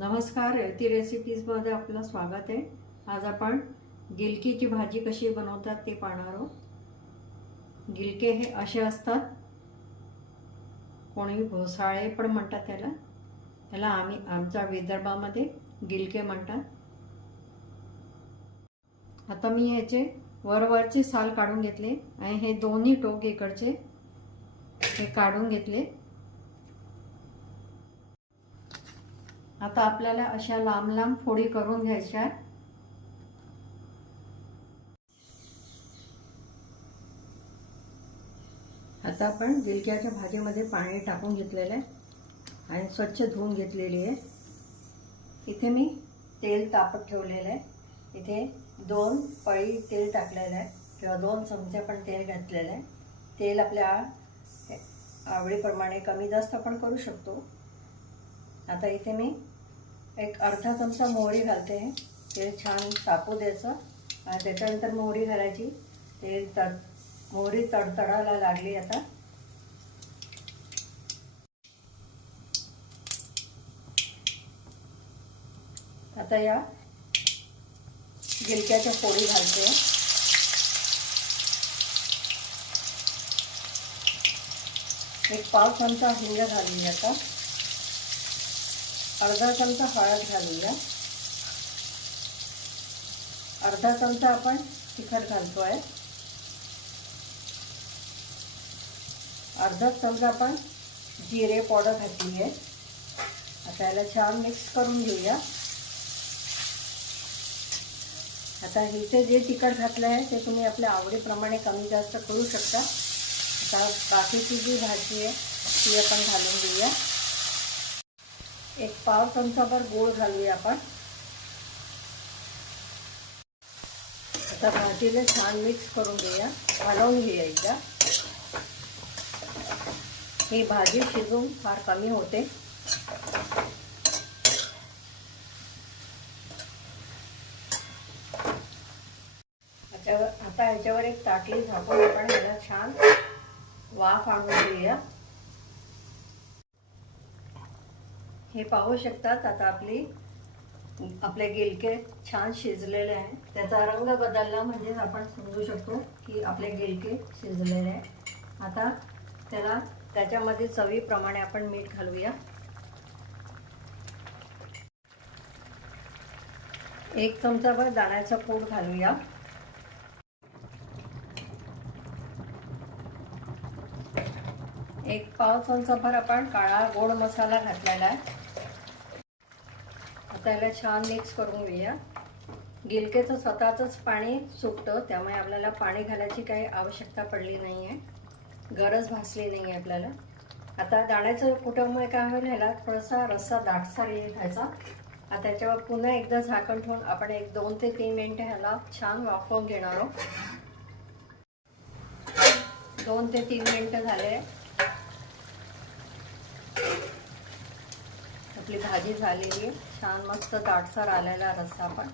नमस्कार, रेवती रेसिपीजमध्ये आपलं स्वागत आहे। आज आपण गिलकीची भाजी कशी बनवतात ते पाहणार आहोत। गिलके हे असे असतात, कोणी घोसाळे पण म्हणतात त्याला आम्ही आमच्या विदर्भामध्ये गिलके म्हणतात। आता मी याचे वरवरचे साल काढून घेतले आणि हे दोन्ही टोक इकडचे हे काढून घेतले। आता आपल्याला अशा लांब लांब फोडी करून घ्यायच्या आहेत। आता आपण गिलक्याच्या भाजीमध्ये पाणी टाकून घेतलेले आहे आणि स्वच्छ धुवून घेतलेली आहे। इथे मी तेल तापत ठेवलेले आहे। इथे 2 पळी तेल टाकलेले आहे किंवा 2 चमचे पण तेल घातलेले आहे। तेल आपल्या आवडीप्रमाणे कमी जास्त पण करू शकतो। आता इथे मी एक अर्धा चमचा मोहरी घालते आहे। तेल छान तापू द्यायचं आणि त्याच्यानंतर मोहरी घालायची। मोहरी तडतडायला लागली आता या गिलक्याच्या फोडी घालते। एक पाव चमचा हिंग घालूया। आता अर्धा चमचा हळद घालूया। अर्धा चमचा आपण तिखट घालतोय। अर्धा चमचा आपण जिरे पावडर घातली आहे। आता याला छान मिक्स करून घेऊया। आता इथे जे तिखट घातलं आहे ते तुम्ही आपल्या आवडीप्रमाणे कमी जास्त करू शकता। आता बाकीची जी भाजी आहे ती आपण घालून घेऊया। एक पाव चमचाभर गूळ घालूया आपण। आता भाजीला छान मिक्स करून घेऊया, हलवून घेऊया एकदा। ही भाजी शिजून फार कमी होते। आता याच्यावर एक ताटली झाकून आपण याला छान वाफ आणून घेऊया। हे पाहू शकतात आता आपले गिलके छान शिजलेले आहेत। त्याचा रंग बदलला म्हणजे आपण समजू शकतो की आपले गिलके शिजलेले आहेत। आता त्याच्यामध्ये चवीप्रमाणे आपण मीठ घालूया। 1 चमचाभर दाण्याचा कूट घालूया। एक पाव चमचाभर आपण काळा गोड मसाला घातलेला आहे। आता याला छान मिक्स करून घेऊया। गिलकेचं स्वतःच पाणी सुटतं, त्यामुळे आपल्याला पाणी घालायची काही आवश्यकता पडली नाही आहे, गरज भासली नाही आहे आपल्याला। आता दाण्याचं कुटामुळे काय होईल, ह्याला थोडासा रस्सा दाटसर घ्यायचा। आता त्याच्यावर पुन्हा एकदा झाकण ठेवून आपण 2 ते 3 मिनिटे ह्याला छान वाफवून घेणार आहोत। 2 ते 3 मिनिटं झाले। आपली भाजी झालेली आहे, छान मस्त दाटसर आलेला रस्सा आपण।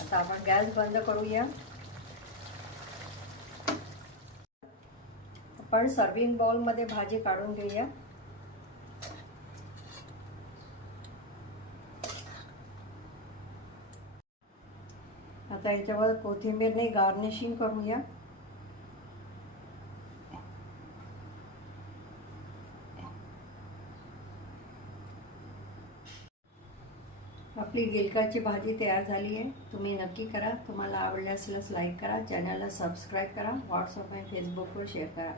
आता आपण गॅस बंद करूया। आपण सर्विंग बाउल मध्ये भाजी काढून घेऊया। आता याच्यावर कोथिंबीरने गार्निशिंग करूया। आपली गिलकाची भाजी तयार झाली आहे। तुम्ही नक्की करा। तुम्हाला आवडल्यास लाईक करा, चॅनलला सबस्क्राईब करा, व्हॉट्सअप आणि फेसबुकवर शेअर करा।